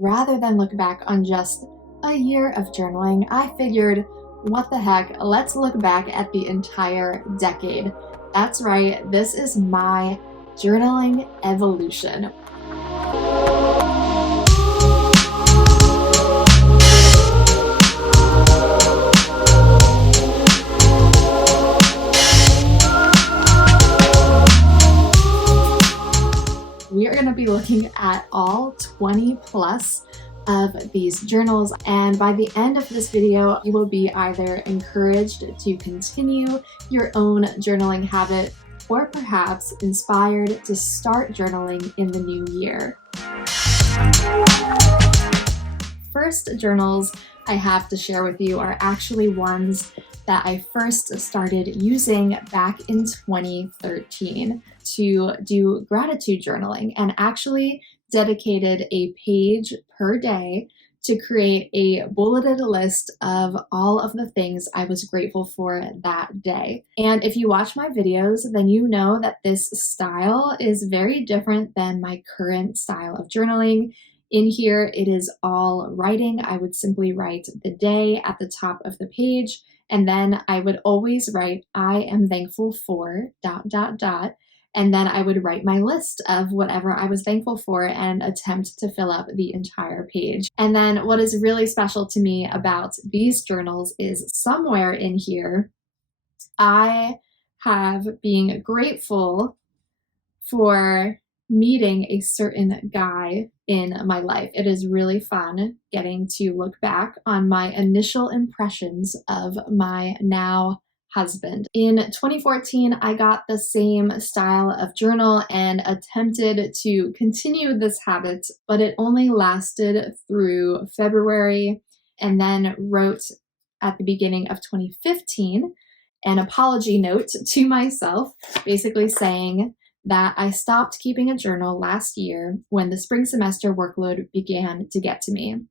Rather than look back on just a year of journaling, I figured, what the heck, let's look back at the entire decade. That's right, this is my journaling evolution. We are going to be looking at all 20 plus of these journals, and by the end of this video you will be either encouraged to continue your own journaling habit or perhaps inspired to start journaling in the new year. First journals I have to share with you are actually ones that I first started using back in 2013 to do gratitude journaling, and actually dedicated a page per day to create a bulleted list of all of the things I was grateful for that day. And if you watch my videos, then you know that this style is very different than my current style of journaling. In here, it is all writing. I would simply write the day at the top of the page, and then I would always write, I am thankful for ... And then I would write my list of whatever I was thankful for and attempt to fill up the entire page. And then what is really special to me about these journals is somewhere in here, I have being grateful for meeting a certain guy in my life. It is really fun getting to look back on my initial impressions of my now husband. In 2014, I got the same style of journal and attempted to continue this habit, but it only lasted through February, and then wrote at the beginning of 2015 an apology note to myself, basically saying that I stopped keeping a journal last year when the spring semester workload began to get to me.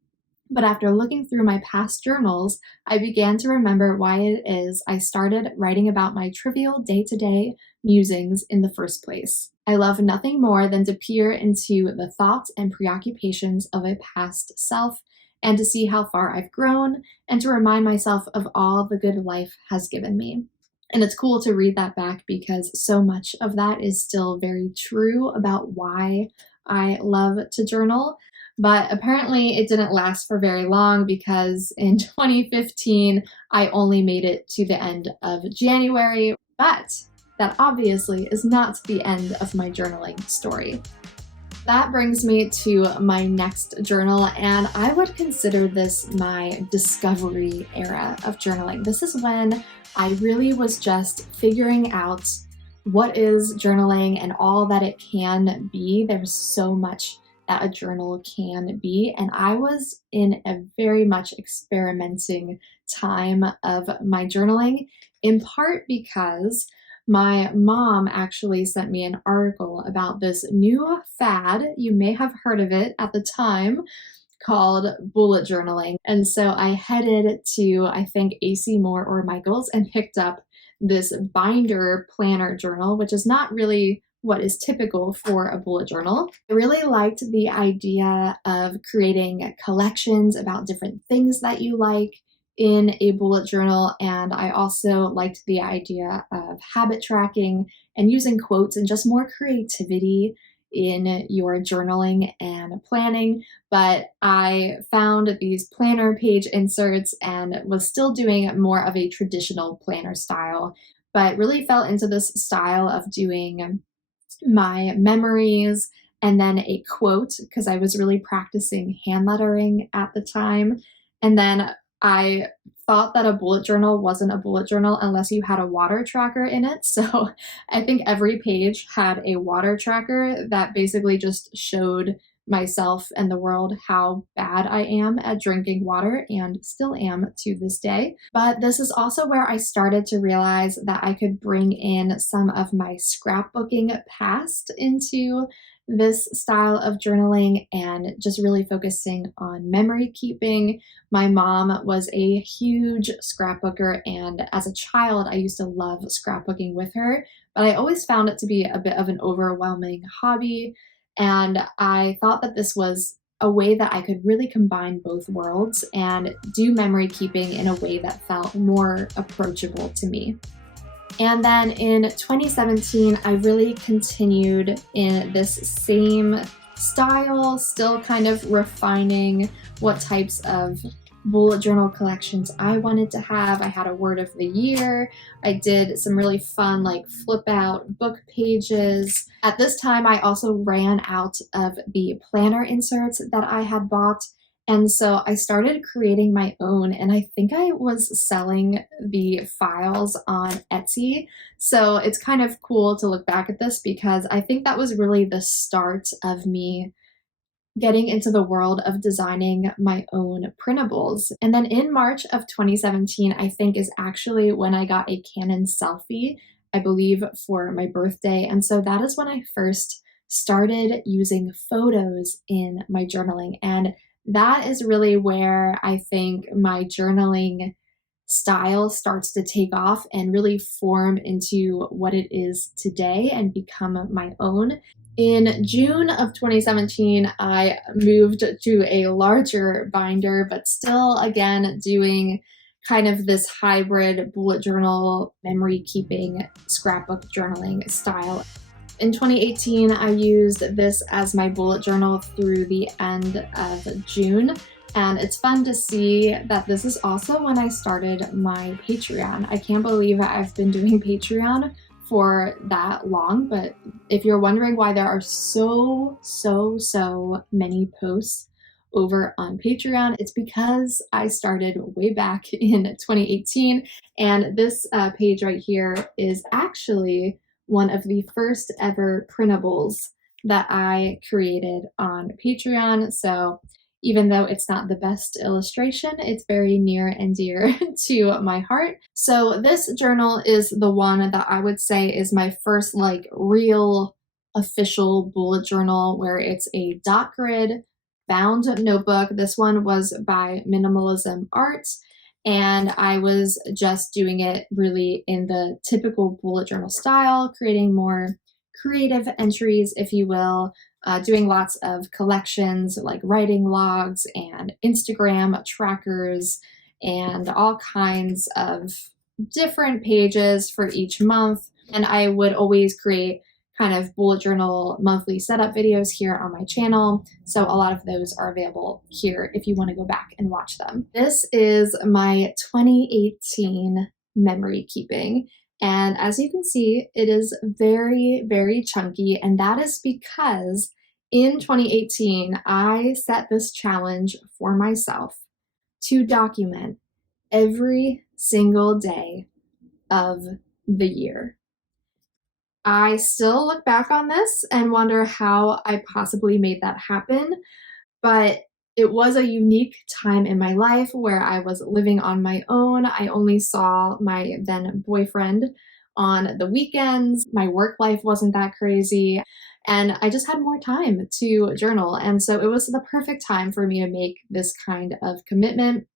But after looking through my past journals, I began to remember why it is I started writing about my trivial day-to-day musings in the first place. I love nothing more than to peer into the thoughts and preoccupations of a past self, and to see how far I've grown, and to remind myself of all the good life has given me. And it's cool to read that back because so much of that is still very true about why I love to journal. But apparently it didn't last for very long, because in 2015, I only made it to the end of January. But that obviously is not the end of my journaling story. That brings me to my next journal, and I would consider this my discovery era of journaling. This is when I really was just figuring out what is journaling and all that it can be. There's so much that a journal can be, and I was in a very much experimenting time of my journaling, in part because my mom actually sent me an article about this new fad, you may have heard of it at the time, called bullet journaling. And so I headed to, I think, AC Moore or Michael's and picked up this binder planner journal, which is not really what is typical for a bullet journal. I really liked the idea of creating collections about different things that you like in a bullet journal, and I also liked the idea of habit tracking and using quotes and just more creativity in your journaling and planning. But I found these planner page inserts and was still doing more of a traditional planner style, but really fell into this style of doing my memories and then a quote, because I was really practicing hand lettering at the time. And then I thought that a bullet journal wasn't a bullet journal unless you had a water tracker in it. So I think every page had a water tracker that basically just showed myself and the world how bad I am at drinking water, and still am to this day. But this is also where I started to realize that I could bring in some of my scrapbooking past into this style of journaling, and just really focusing on memory keeping. My mom was a huge scrapbooker, and as a child I used to love scrapbooking with her, but I always found it to be a bit of an overwhelming hobby. And I thought that this was a way that I could really combine both worlds and do memory keeping in a way that felt more approachable to me. And then in 2017, I really continued in this same style, still kind of refining what types of bullet journal collections I wanted to have. I had a word of the year. I did some really fun, like flip out book pages. At this time, I also ran out of the planner inserts that I had bought. And so I started creating my own, and I think I was selling the files on Etsy. So it's kind of cool to look back at this because I think that was really the start of me getting into the world of designing my own printables. And then in March of 2017, I think is actually when I got a Canon selfie, I believe for my birthday. And so that is when I first started using photos in my journaling. And that is really where I think my journaling style starts to take off and really form into what it is today and become my own. In June of 2017, I moved to a larger binder, but still, again, doing kind of this hybrid bullet journal, memory keeping, scrapbook journaling style. In 2018, I used this as my bullet journal through the end of June. And it's fun to see that this is also when I started my Patreon. I can't believe I've been doing Patreon for that long, but if you're wondering why there are so many posts over on Patreon, it's because I started way back in 2018, and this page right here is actually one of the first ever printables that I created on Patreon. So even though it's not the best illustration, it's very near and dear to my heart. So this journal is the one that I would say is my first like real official bullet journal, where it's a dot grid bound notebook. This one was by Minimalism Arts, and I was just doing it really in the typical bullet journal style, creating more creative entries, if you will, doing lots of collections like writing logs and Instagram trackers and all kinds of different pages for each month. And I would always create kind of bullet journal monthly setup videos here on my channel. So a lot of those are available here if you want to go back and watch them. This is my 2018 memory keeping. And as you can see, it is very chunky. And that is because in 2018, I set this challenge for myself to document every single day of the year. I still look back on this and wonder how I possibly made that happen, but it was a unique time in my life where I was living on my own. I only saw my then boyfriend on the weekends. My work life wasn't that crazy, and I just had more time to journal. And so it was the perfect time for me to make this kind of commitment.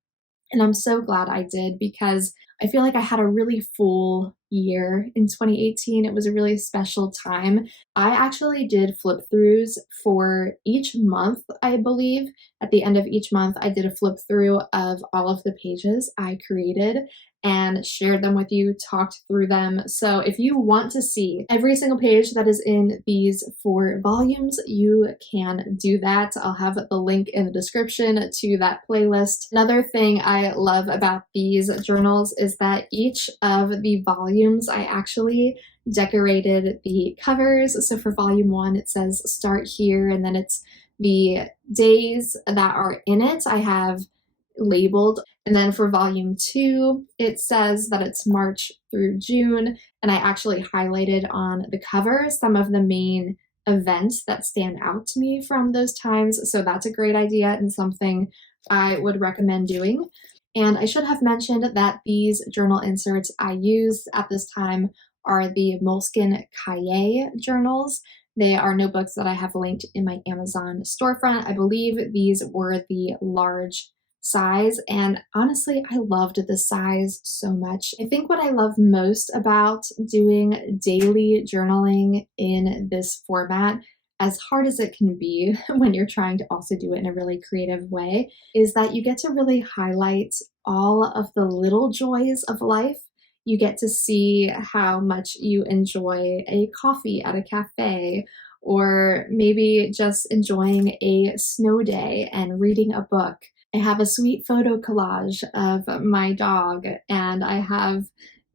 And I'm so glad I did, because I feel like I had a really full year in 2018. It was a really special time. I actually did flip throughs for each month, I believe. At the end of each month, I did a flip through of all of the pages I created and shared them with you, talked through them. So if you want to see every single page that is in these 4 volumes, you can do that. I'll have the link in the description to that playlist. Another thing I love about these journals is that each of the volumes, I actually decorated the covers. So for volume 1, it says start here, and then it's the days that are in it I have labeled. And then for volume 2, it says that it's March through June, and I actually highlighted on the cover some of the main events that stand out to me from those times. So that's a great idea and something I would recommend doing. And I should have mentioned that these journal inserts I used at this time are the Moleskine Cahier journals. They are notebooks that I have linked in my Amazon storefront. I believe these were the large size, and honestly, I loved the size so much. I think what I love most about doing daily journaling in this format, as hard as it can be when you're trying to also do it in a really creative way, is that you get to really highlight all of the little joys of life. You get to see how much you enjoy a coffee at a cafe, or maybe just enjoying a snow day and reading a book. I have a sweet photo collage of my dog, and I have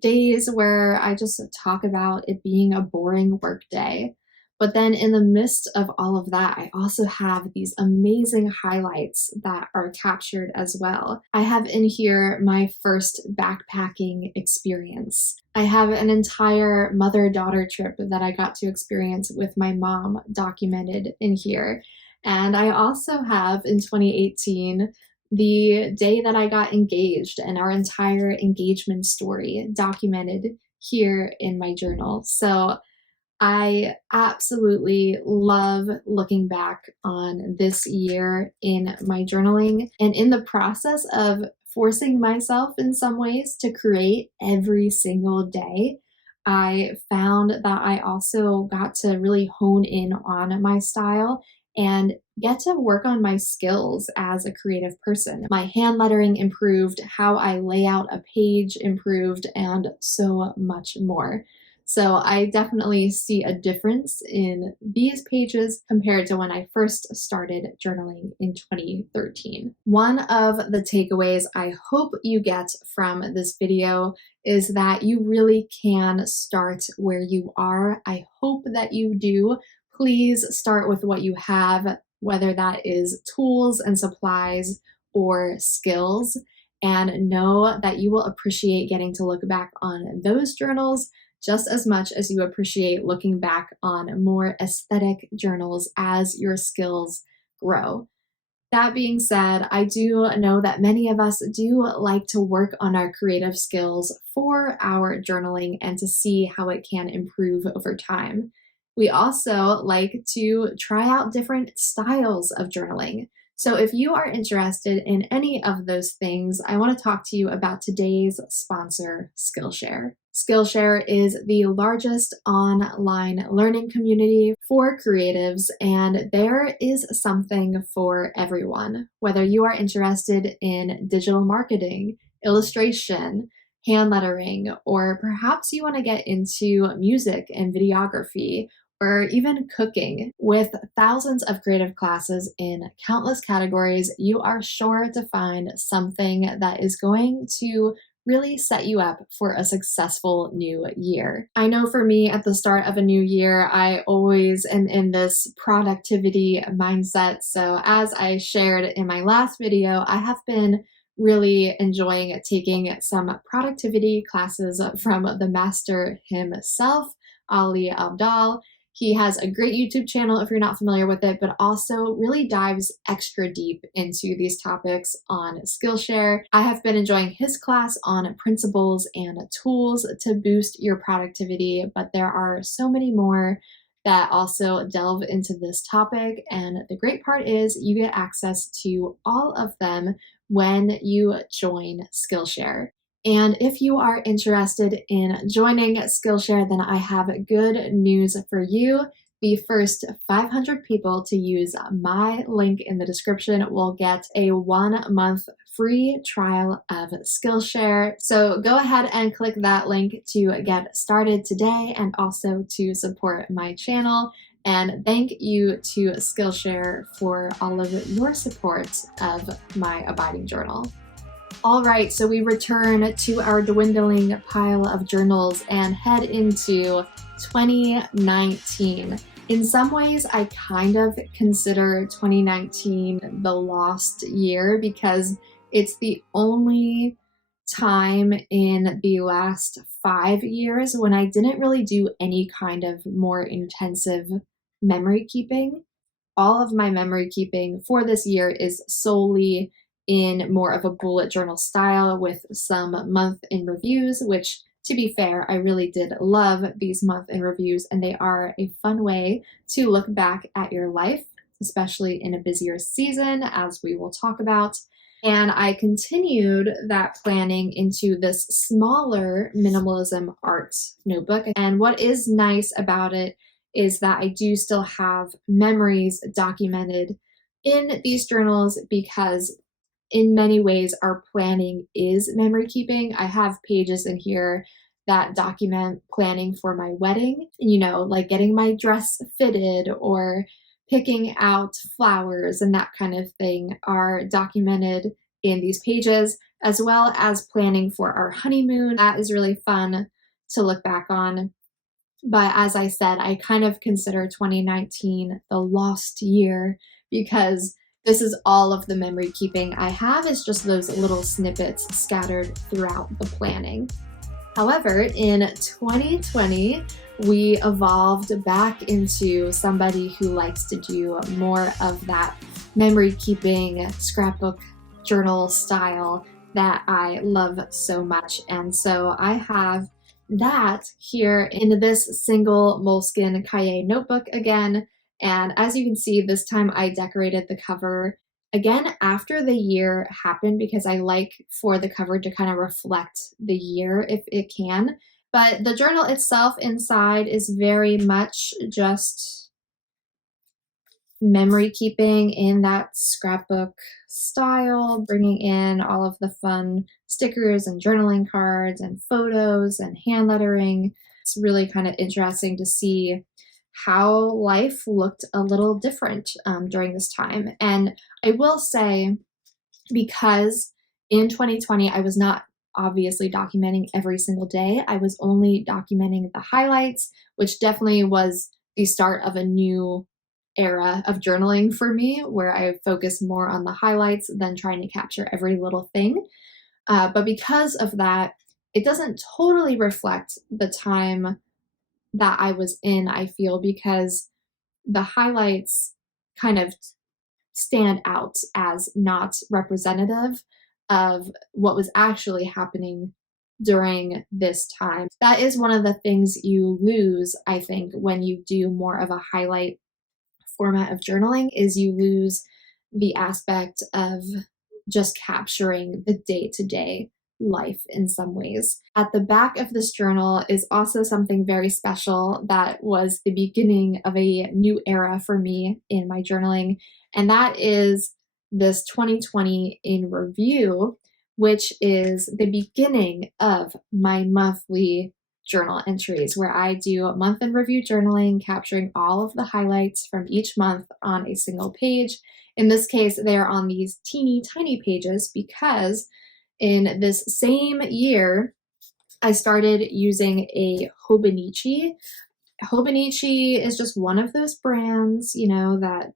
days where I just talk about it being a boring work day. But then in the midst of all of that, I also have these amazing highlights that are captured as well. I have in here my first backpacking experience. I have an entire mother-daughter trip that I got to experience with my mom documented in here. And I also have in 2018 the day that I got engaged and our entire engagement story documented here in my journal. So I absolutely love looking back on this year in my journaling, and in the process of forcing myself in some ways to create every single day, I found that I also got to really hone in on my style and get to work on my skills as a creative person. My hand lettering improved, how I lay out a page improved, and so much more. So I definitely see a difference in these pages compared to when I first started journaling in 2013. One of the takeaways I hope you get from this video is that you really can start where you are. I hope that you do. Please start with what you have, whether that is tools and supplies or skills, and know that you will appreciate getting to look back on those journals just as much as you appreciate looking back on more aesthetic journals as your skills grow. That being said, I do know that many of us do like to work on our creative skills for our journaling and to see how it can improve over time. We also like to try out different styles of journaling. So if you are interested in any of those things, I want to talk to you about today's sponsor, Skillshare. Skillshare is the largest online learning community for creatives, and there is something for everyone. Whether you are interested in digital marketing, illustration, hand lettering, or perhaps you want to get into music and videography, or even cooking. With thousands of creative classes in countless categories, you are sure to find something that is going to really set you up for a successful new year. I know for me, at the start of a new year, I always am in this productivity mindset. So as I shared in my last video, I have been really enjoying taking some productivity classes from the master himself, Ali Abdal. He has a great YouTube channel if you're not familiar with it, but also really dives extra deep into these topics on Skillshare. I have been enjoying his class on principles and tools to boost your productivity, but there are so many more that also delve into this topic. And the great part is you get access to all of them when you join Skillshare. And if you are interested in joining Skillshare, then I have good news for you. The first 500 people to use my link in the description will get a 1-month free trial of Skillshare. So go ahead and click that link to get started today and also to support my channel. And thank you to Skillshare for all of your support of my abiding journal. All right, so we return to our dwindling pile of journals and head into 2019. In some ways, I kind of consider 2019 the lost year because it's the only time in the last 5 years when I didn't really do any kind of more intensive memory keeping. All of my memory keeping for this year is solely in more of a bullet journal style with some month in reviews, which, to be fair, I really did love these month in reviews, and they are a fun way to look back at your life, especially in a busier season, as we will talk about. And I continued that planning into this smaller minimalism art notebook. And what is nice about it is that I do still have memories documented in these journals because in many ways our planning is memory keeping. I have pages in here that document planning for my wedding, like getting my dress fitted or picking out flowers and that kind of thing are documented in these pages, as well as planning for our honeymoon. That is really fun to look back on. But as I said, I kind of consider 2019 the lost year because this is all of the memory keeping I have is just those little snippets scattered throughout the planning. However, in 2020, we evolved back into somebody who likes to do more of that memory keeping scrapbook journal style that I love so much. And so I have that here in this single moleskin Cahiers notebook again. And as you can see, this time I decorated the cover again after the year happened because I like for the cover to kind of reflect the year if it can. But the journal itself inside is very much just memory keeping in that scrapbook style, bringing in all of the fun stickers and journaling cards and photos and hand lettering. It's really kind of interesting to see how life looked a little different during this time. And I will say, because in 2020, I was not obviously documenting every single day. I was only documenting the highlights, which definitely was the start of a new era of journaling for me, where I focus more on the highlights than trying to capture every little thing. But because of that, it doesn't totally reflect the time that I was in, I feel, because the highlights kind of stand out as not representative of what was actually happening during this time. That is one of the things you lose, I think, when you do more of a highlight format of journaling, is you lose the aspect of just capturing the day-to-day life in some ways. At the back of this journal is also something very special that was the beginning of a new era for me in my journaling, and that is this 2020 in review, which is the beginning of my monthly journal entries, where I do month in review journaling, capturing all of the highlights from each month on a single page. In this case, they're on these teeny tiny pages because in this same year, I started using a Hobonichi. Hobonichi is just one of those brands, that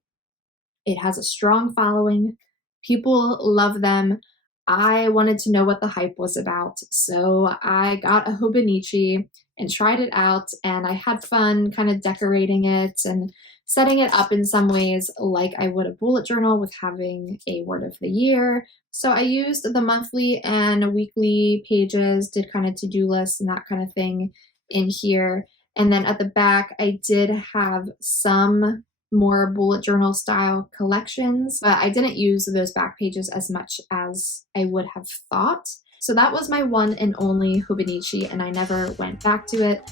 it has a strong following. People love them. I wanted to know what the hype was about, so I got a Hobonichi and tried it out, and I had fun kind of decorating it and setting it up in some ways like I would a bullet journal with having a word of the year. So I used the monthly and weekly pages, did kind of to-do lists and that kind of thing in here. And then at the back, I did have some more bullet journal style collections, but I didn't use those back pages as much as I would have thought. So that was my one and only Hobonichi, and I never went back to it.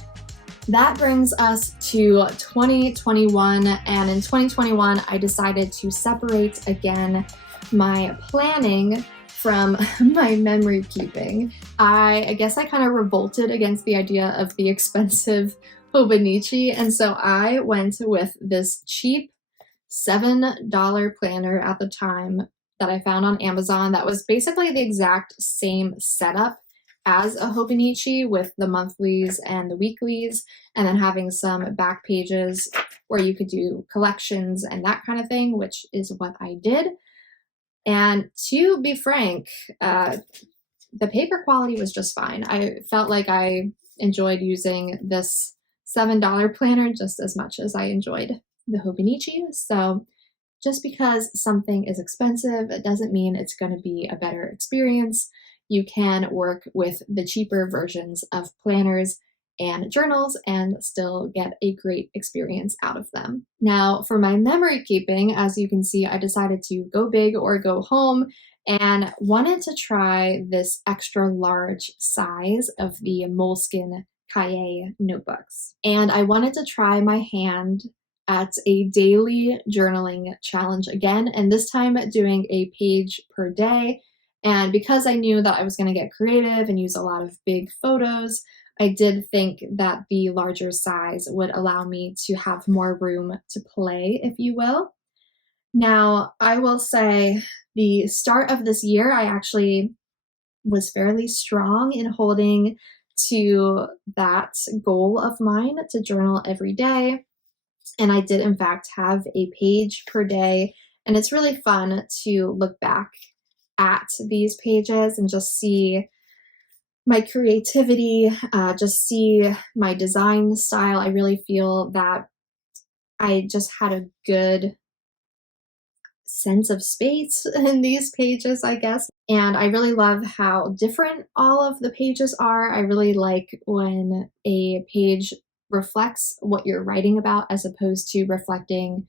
That brings us to 2021, and in 2021, I decided to separate again my planning from my memory keeping. I guess I kind of revolted against the idea of the expensive Hobonichi, and so I went with this cheap $7 planner at the time that I found on Amazon that was basically the exact same setup as a Hobonichi, with the monthlies and the weeklies, and then having some back pages where you could do collections and that kind of thing, which is what I did. And to be frank, the paper quality was just fine. I felt like I enjoyed using this $7 planner just as much as I enjoyed the Hobonichi. So just because something is expensive, it doesn't mean it's going to be a better experience. You can work with the cheaper versions of planners and journals and still get a great experience out of them. Now, for my memory keeping, as you can see, I decided to go big or go home and wanted to try this extra large size of the moleskin Kaye notebooks. And I wanted to try my hand at a daily journaling challenge again, and this time doing a page per day. And because I knew that I was going to get creative and use a lot of big photos, I did think that the larger size would allow me to have more room to play, if you will. Now, I will say the start of this year, I actually was fairly strong in holding to that goal of mine to journal every day. And I did, in fact, have a page per day. And it's really fun to look back at these pages and just see my creativity, just see my design style. I really feel that I just had a good sense of space in these pages, I guess. And I really love how different all of the pages are. I really like when a page reflects what you're writing about as opposed to reflecting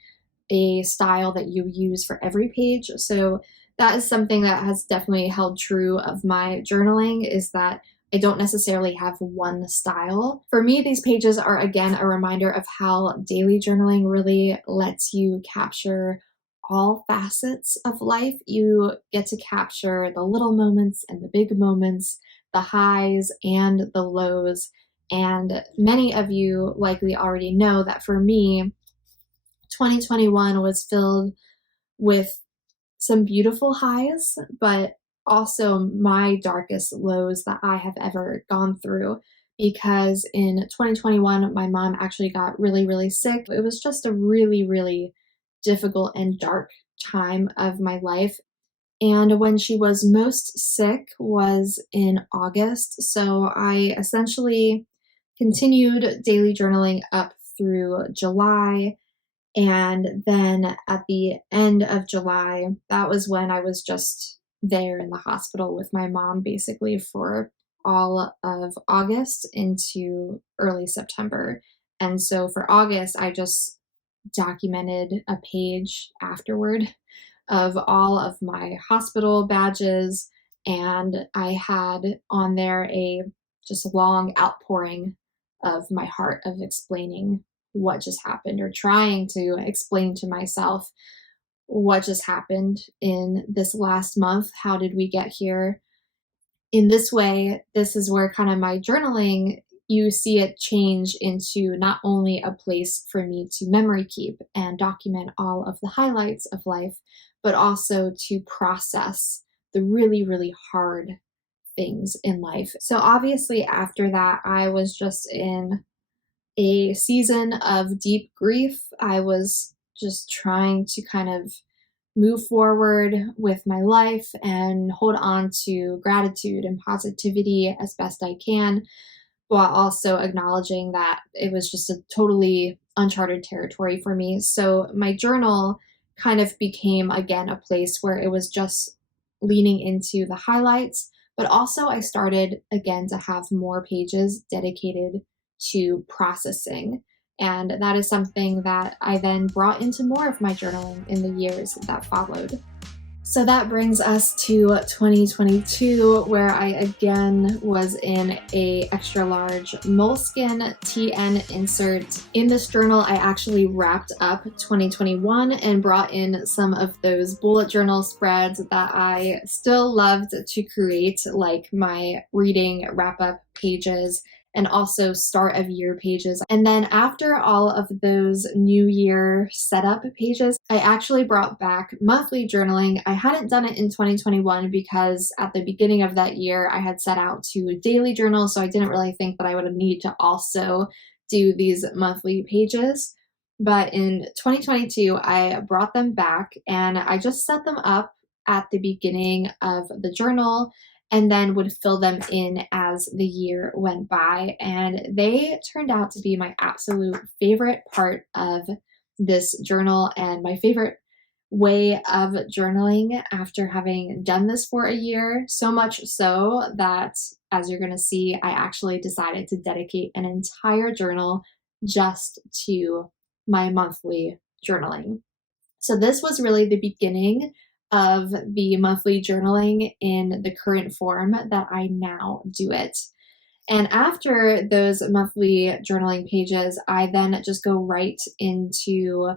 a style that you use for every page. So that is something that has definitely held true of my journaling, is that I don't necessarily have one style. For me, these pages are again a reminder of how daily journaling really lets you capture all facets of life. You get to capture the little moments and the big moments, the highs and the lows. And many of you likely already know that for me, 2021 was filled with some beautiful highs, but also my darkest lows that I have ever gone through. Because in 2021, my mom actually got really, really sick. It was just a really, really difficult and dark time of my life. And when she was most sick was in August. So I essentially continued daily journaling up through July. And then at the end of July, that was when I was just there in the hospital with my mom basically for all of August into early September. And so for August, I just documented a page afterward of all of my hospital badges. And I had on there a just long outpouring of my heart of explaining what just happened, or trying to explain to myself what just happened in this last month. How did we get here? In this way, this is where kind of my journaling, you see it change into not only a place for me to memory keep and document all of the highlights of life, but also to process the really, really hard things in life. So obviously after that, I was just in a season of deep grief. I was just trying to kind of move forward with my life and hold on to gratitude and positivity as best I can, while also acknowledging that it was just a totally uncharted territory for me. So my journal kind of became, again, a place where it was just leaning into the highlights, but also I started again to have more pages dedicated to processing. And that is something that I then brought into more of my journaling in the years that followed. So that brings us to 2022, where I again was in a extra large moleskin TN insert. In this journal, I actually wrapped up 2021 and brought in some of those bullet journal spreads that I still loved to create, like my reading wrap-up pages and also start of year pages. And then after all of those new year setup pages, I actually brought back monthly journaling. I hadn't done it in 2021 because at the beginning of that year, I had set out to daily journal. So I didn't really think that I would need to also do these monthly pages. But in 2022, I brought them back and I just set them up at the beginning of the journal and then would fill them in as the year went by. And they turned out to be my absolute favorite part of this journal and my favorite way of journaling after having done this for a year. So much so that, as you're going to see, I actually decided to dedicate an entire journal just to my monthly journaling. So this was really the beginning of the monthly journaling in the current form that I now do it. And after those monthly journaling pages, I then just go right into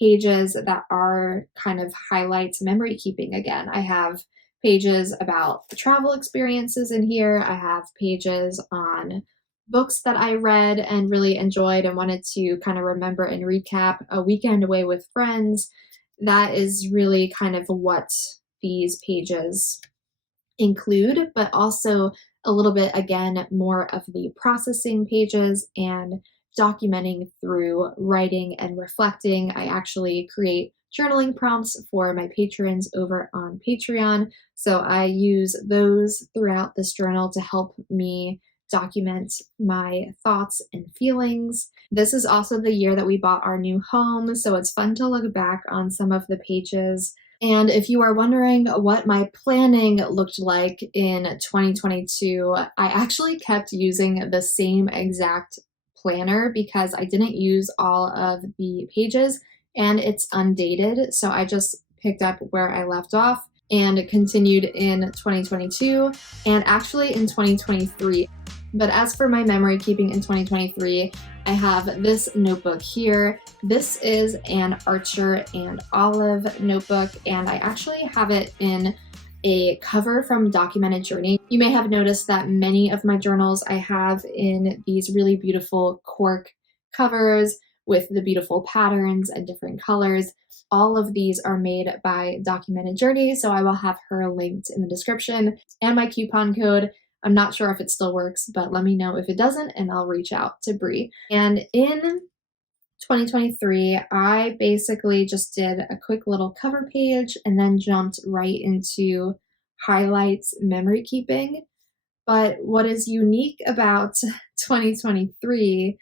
pages that are kind of highlights memory keeping again. I have pages about travel experiences in here. I have pages on books that I read and really enjoyed and wanted to kind of remember and recap. A weekend away with friends. That is really kind of what these pages include, but also a little bit, again, more of the processing pages and documenting through writing and reflecting. I actually create journaling prompts for my patrons over on Patreon. So I use those throughout this journal to help me document my thoughts and feelings. This is also the year that we bought our new home, so it's fun to look back on some of the pages. And if you are wondering what my planning looked like in 2022, I actually kept using the same exact planner because I didn't use all of the pages and it's undated. So I just picked up where I left off and continued in 2022 and actually in 2023. But as for my memory keeping in 2023, I have this notebook here. This is an Archer and Olive notebook, and I actually have it in a cover from Documented Journey. You may have noticed that many of my journals I have in these really beautiful cork covers with the beautiful patterns and different colors. All of these are made by Documented Journey, so I will have her linked in the description and my coupon code. I'm not sure if it still works, but let me know if it doesn't and I'll reach out to Bree. And in 2023, I basically just did a quick little cover page and then jumped right into highlights memory keeping. But what is unique about 2023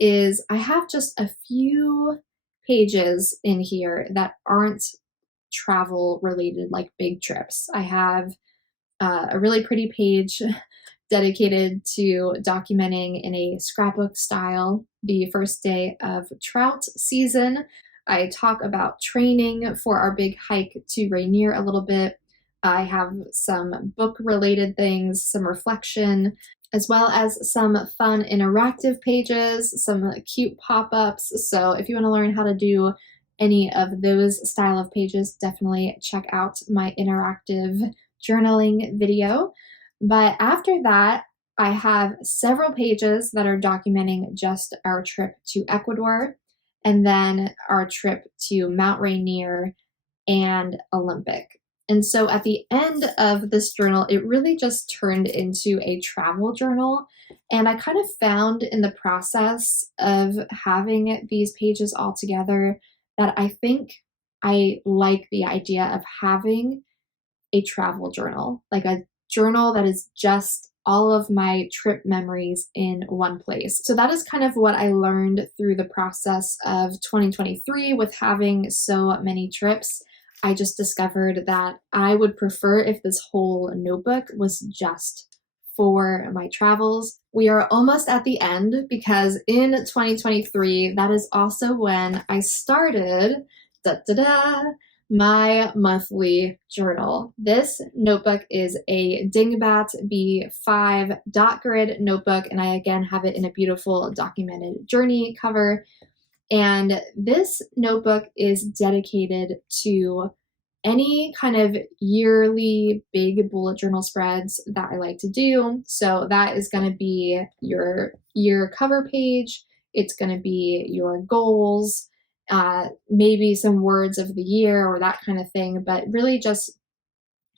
is I have just a few pages in here that aren't travel related, like big trips. I have a really pretty page dedicated to documenting in a scrapbook style the first day of trout season. I talk about training for our big hike to Rainier a little bit. I have some book related things, some reflection, as well as some fun interactive pages, some cute pop-ups. So if you want to learn how to do any of those style of pages, definitely check out my interactive journaling video. But after that, I have several pages that are documenting just our trip to Ecuador and then our trip to Mount Rainier and Olympic. And so at the end of this journal, it really just turned into a travel journal. And I kind of found in the process of having these pages all together that I think I like the idea of having a travel journal, like a journal that is just all of my trip memories in one place. So that is kind of what I learned through the process of 2023 with having so many trips. I just discovered that I would prefer if this whole notebook was just for my travels. We are almost at the end because in 2023, that is also when I started my monthly journal. This notebook is a Dingbat B5 dot grid notebook, and I again have it in a beautiful Documented Journey cover. And this notebook is dedicated to any kind of yearly big bullet journal spreads that I like to do. So that is going to be your year cover page. It's going to be your goals, maybe some words of the year or that kind of thing, but really just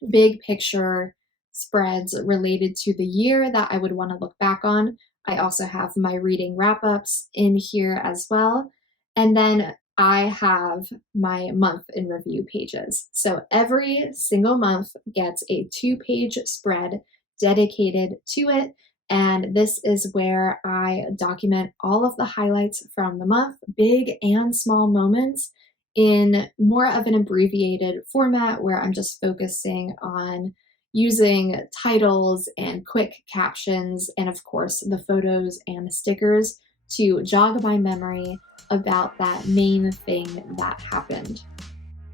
big picture spreads related to the year that I would want to look back on. I also have my reading wrap-ups in here as well. And then I have my month in review pages. So every single month gets a 2-page spread dedicated to it. And this is where I document all of the highlights from the month, big and small moments, in more of an abbreviated format where I'm just focusing on using titles and quick captions, and of course the photos and the stickers to jog my memory about that main thing that happened.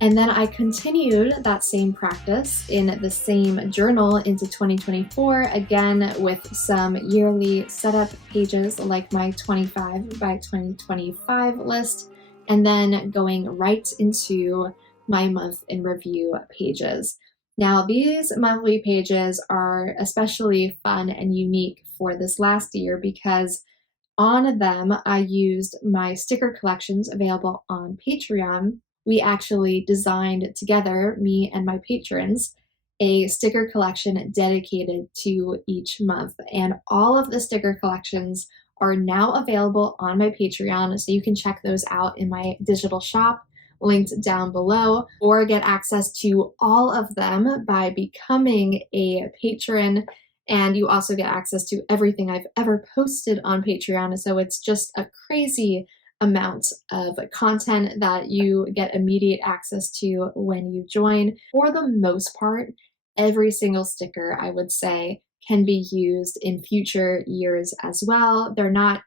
And then I continued that same practice in the same journal into 2024, again with some yearly setup pages like my 25 by 2025 list, and then going right into my month in review pages. Now, these monthly pages are especially fun and unique for this last year because on them, I used my sticker collections available on Patreon. We actually designed together, me and my patrons, a sticker collection dedicated to each month. And all of the sticker collections are now available on my Patreon, so you can check those out in my digital shop linked down below, or get access to all of them by becoming a patron. And you also get access to everything I've ever posted on Patreon. So it's just a crazy amount of content that you get immediate access to when you join. For the most part, every single sticker, I would say, can be used in future years as well. They're not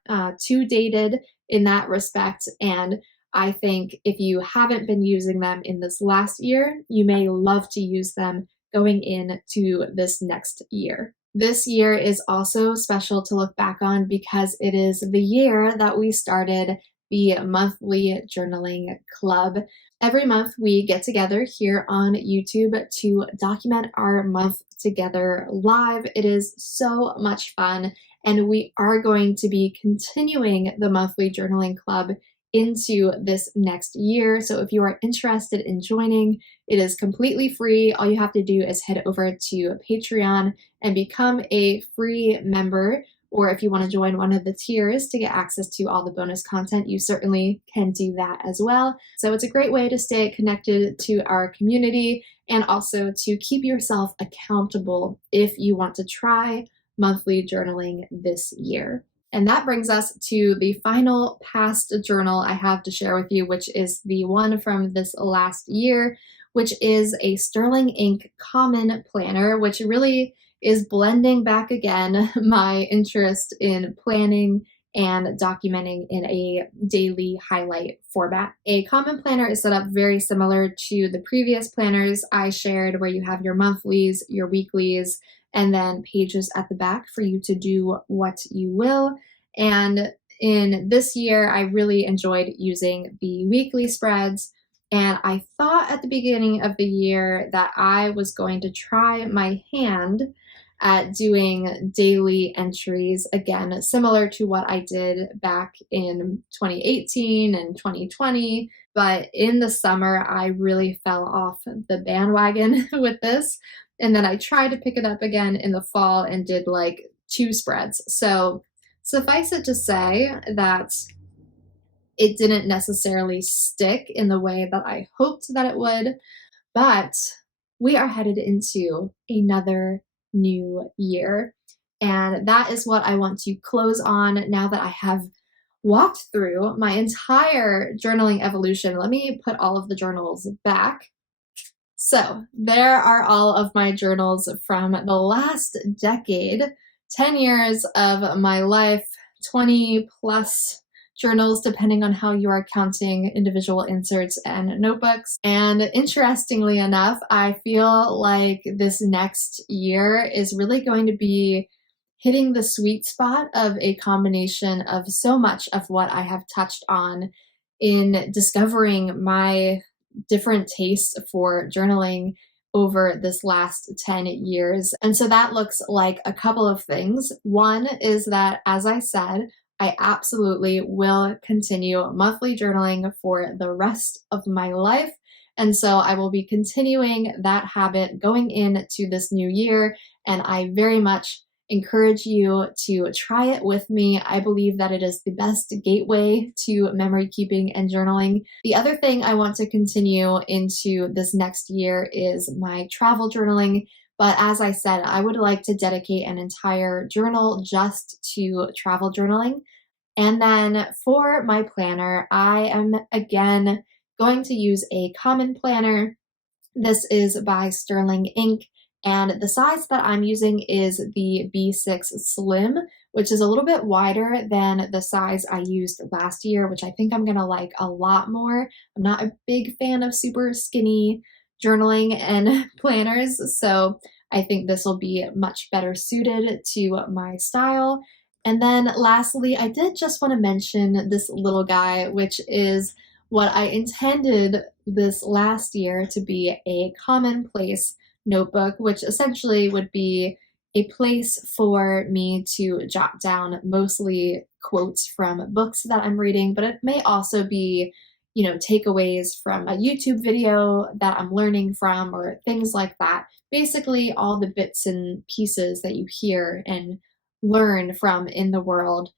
too dated in that respect. And I think if you haven't been using them in this last year, you may love to use them going into this next year. This year is also special to look back on because it is the year that we started the monthly journaling club. Every month we get together here on YouTube to document our month together live. It is so much fun, and we are going to be continuing the monthly journaling club into this next year. So if you are interested in joining, it is completely free. All you have to do is head over to Patreon and become a free member. Or if you want to join one of the tiers to get access to all the bonus content, you certainly can do that as well. So it's a great way to stay connected to our community and also to keep yourself accountable if you want to try monthly journaling this year. And that brings us to the final past journal I have to share with you, which is the one from this last year, which is a Sterling Ink Common Planner, which really is blending back again my interest in planning and documenting in a daily highlight format. A common planner is set up very similar to the previous planners I shared, where you have your monthlies, your weeklies, and then pages at the back for you to do what you will. And in this year, I really enjoyed using the weekly spreads. And I thought at the beginning of the year that I was going to try my hand at doing daily entries, again, similar to what I did back in 2018 and 2020. But in the summer, I really fell off the bandwagon with this. And then I tried to pick it up again in the fall and did like 2 spreads. So suffice it to say that it didn't necessarily stick in the way that I hoped that it would, but we are headed into another new year. And that is what I want to close on now that I have walked through my entire journaling evolution. Let me put all of the journals back. So there are all of my journals from the last decade, 10 years of my life, 20 plus journals, depending on how you are counting individual inserts and notebooks. And interestingly enough, I feel like this next year is really going to be hitting the sweet spot of a combination of so much of what I have touched on in discovering my different tastes for journaling over this last 10 years. And so that looks like a couple of things. One is that, as I said, I absolutely will continue monthly journaling for the rest of my life. And so I will be continuing that habit going into this new year. And I very much encourage you to try it with me. I believe that it is the best gateway to memory keeping and journaling. The other thing I want to continue into this next year is my travel journaling. But as I said, I would like to dedicate an entire journal just to travel journaling. And then for my planner, I am again going to use a common planner. This is by Sterling Ink, And the size that I'm using is the B6 Slim, which is a little bit wider than the size I used last year, which I think I'm gonna like a lot more. I'm not a big fan of super skinny journaling and planners, so I think this will be much better suited to my style. And then lastly, I did just want to mention this little guy, which is what I intended this last year to be a commonplace notebook, which essentially would be a place for me to jot down mostly quotes from books that I'm reading, but it may also be, takeaways from a YouTube video that I'm learning from or things like that. Basically, all the bits and pieces that you hear and learn from in the world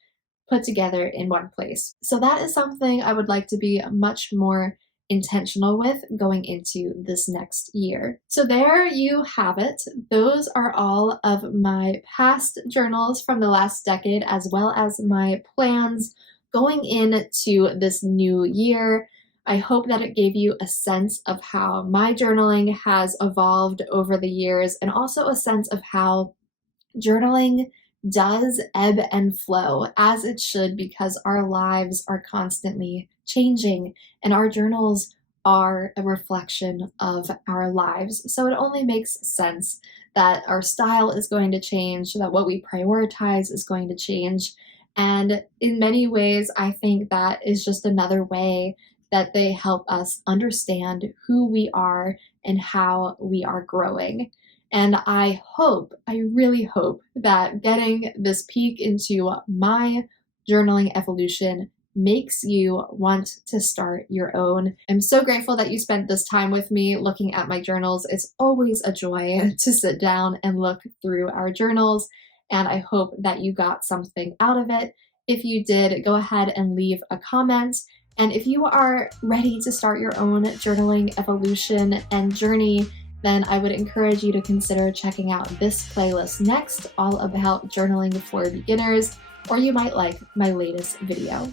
put together in one place. So that is something I would like to be much more intentional with going into this next year. So there you have it. Those are all of my past journals from the last decade, as well as my plans going into this new year. I hope that it gave you a sense of how my journaling has evolved over the years, and also a sense of how journaling does ebb and flow, as it should, because our lives are constantly changing and our journals are a reflection of our lives. So it only makes sense that our style is going to change, that what we prioritize is going to change. And in many ways, I think that is just another way that they help us understand who we are and how we are growing. And I really hope that getting this peek into my journaling evolution makes you want to start your own. I'm so grateful that you spent this time with me looking at my journals. It's always a joy to sit down and look through our journals, and I hope that you got something out of it. If you did, go ahead and leave a comment. And if you are ready to start your own journaling evolution and journey, then I would encourage you to consider checking out this playlist next, all about journaling for beginners, or you might like my latest video.